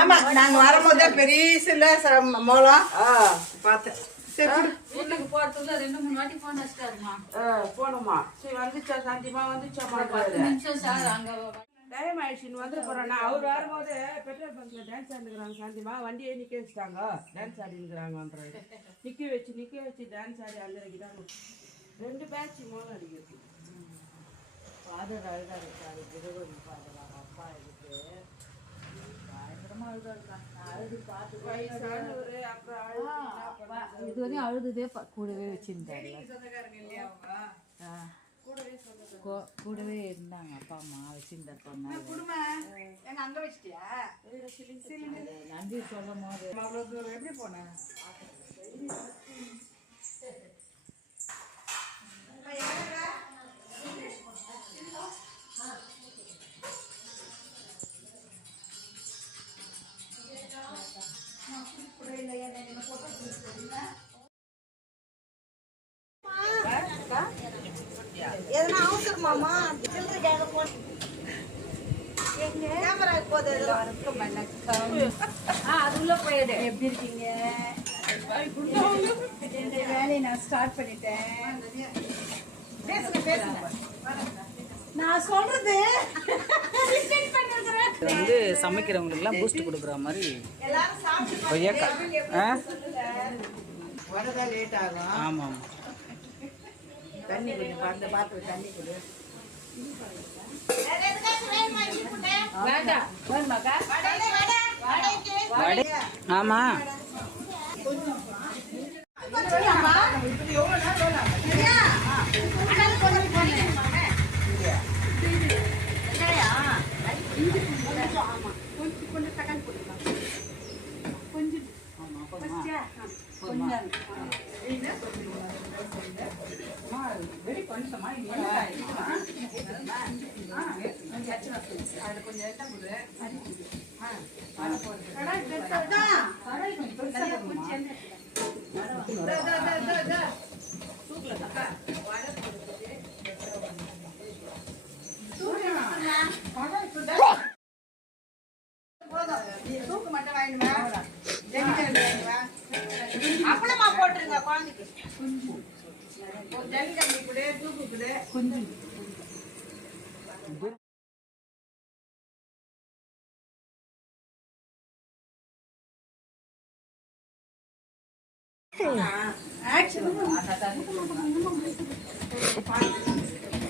ஆமா நாங்க வரும்போதே மோளம். பார்த்தேன். வீட்டுக்கு போறதுக்குள்ள ரெண்டு மூணு வாட்டி போன் வச்சுட்டாருமா போனோமா சரி வந்துச்சா சாந்திமா? வந்துச்சா பத்து நிமிஷம் சார் அங்க டைம் ஆயிடுச்சுன்னு வந்து போறேன்னா. அவர் வரும்போது பெட்ரோல் பங்க்ல டான்ஸ் ஆடிக்கிறாங்க சாந்திமா. வண்டியை நிக்க வச்சுட்டாங்க. டான்ஸ் ஆடிக்கிறாங்கன்றாரு நிக்க வச்சு நிக்க வச்சு டான்ஸ் ஆடி அழுகிறாங்க ரெண்டு பேட்ச் மோளம் அடிக்கிறது ஃபாதர் அழுதா இருக்காரு திருவடி ஃபாதர் அவங்க அப்பா இதுக்கு பயங்கரமா அழுதா இருக்கான் நான் அழுது பார்த்து வயசானவரு அப்புறம் அழுது என்ன பண்றது? இது வரையும் அழுதுதே கூடவே வச்சிருந்தாரு. கூடவே இருந்தாங்க அப்பா அம்மா வச்சிட்டியா? நன்றி சொல்லும் போது. எப்படி போனேன் அவசரமாமா சில்லறை கேட்க போ. கேமரா போது அது உள்ள போயிடு. எப்படி இருக்கீங்க? இந்த வேலையை நான் ஸ்டார்ட் பண்ணிட்டேன். பேசுங்க பேசுங்க. நான் சொல்றது வந்து சமைக்கிறவங்களுக்குலாம் பூஸ்ட் கொடுக்குற மாதிரி. எல்லாரும் சாப்பிட்டு கொய்யாக்கா ஆ? வரதா லேட் ஆகும். ஆமாம். தண்ணி கொஞ்சம் பார்த்து பார்த்து தண்ணி கொடு. ஆமா. கொஞ்சம் இதோ, இதோ, இதோ, இதோ. போதும். நீ தூக்கு மட்டும் வாங்கிட்டு வா. ஜல்லிக்கரண்டி வாங்கிட்டு வா. அப்பளமா போட்டுருங்க குழந்தைக்கு. ஒரு தூக்கு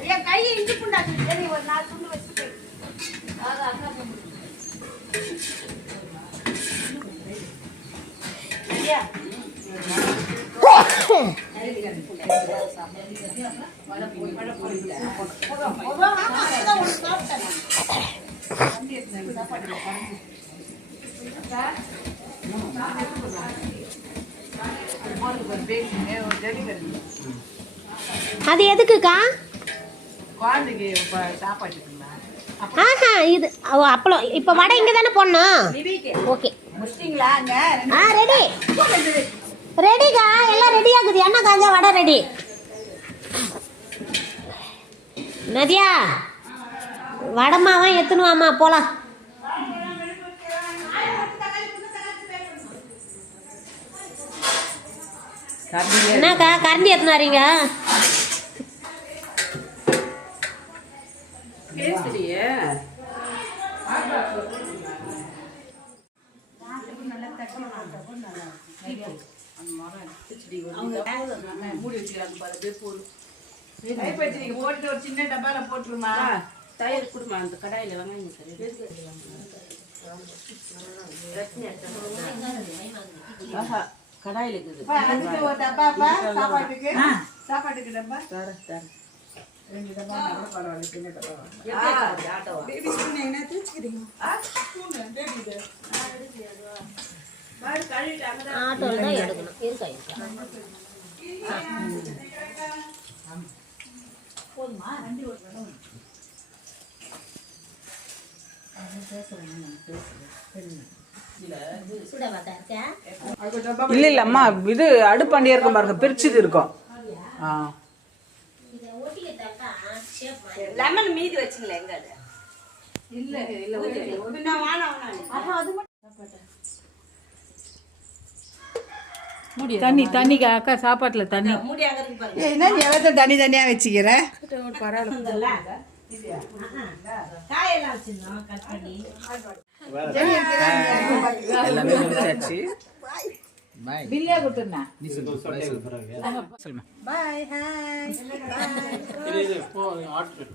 என் கையை இஞ்சி புண்டாச்சு ஒரு நாலு துண்டு வச்சுட்டு அது எதுக்குக்கா? குழந்தைக்கு சாப்பாட்டுக்குங்களா ஆஹா இது ஓ, அப்பளம். இப்போ வடை இங்கே தானே போடணும் ஓகே. ஆ ரெடி. ஆகுது என்ன காஞ்சா வடை ரெடி நதியா வடமாவன் எத்தணுவாம்மா போலாம். என்னக்கா கரண்டி எத்தனை வரீங்க பேசுறியே மூடி வச்சுக்கிறாங்க பாரு கைப்பற்றி நீங்க போட்டுட்டு ஒரு சின்ன டப்பால போட்டுருமா? தயிர் குடுமா அந்த கடாயில வெங்காயம் சரி ஆஹா கடாயில இருக்குது. அதுக்கு ஒரு டப்பாப்பா? சாப்பாட்டுக்கு? சாப்பாட்டுக்கு டப்பா? தர தர ரெண்டு டப்பா. கூட பரவாயில்ல சின்ன டப்பா. ஆட்டோவா? பேபி ஸ்பூன் என்ன தூச்சிக்கிறீங்க? ஆட்டோவில் தான் எடுக்கணும். இருக்கா இருக்கா? இல்லை இல்லை அம்மா இது அடுப்பாண்டியே இருக்கும் பாருங்க. பிரிச்சுது இருக்கும். லெமன் மீதி வச்சுங்களேன் எங்க அது? இல்ல இல்ல நான் வானா தண்ணி தண்ணி அக்கா சாப்பாட்டுல தண்ணி. என்ன நீ எவ்வளோ தனி தனியாக வச்சுக்கிற? எல்லாமே முடிச்சாச்சு. பாய் நீ சொல்லு bye சொல்லு. சொல்லுமா.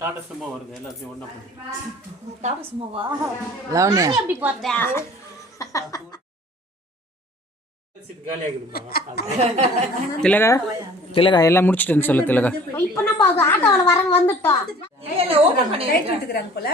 டாடா சும்மா வருது எல்லாத்தையும் ஒன்றா பண்ணி. திலகா திலகா எல்லாம் முடிச்சிட்டேன்னு சொல்லு திலகா. இப்ப நம்ம ஆட்டோவில் வரங்க வந்துட்டோம் ஓபன் பண்ணி. விட்டுக்கிறாங்க போல.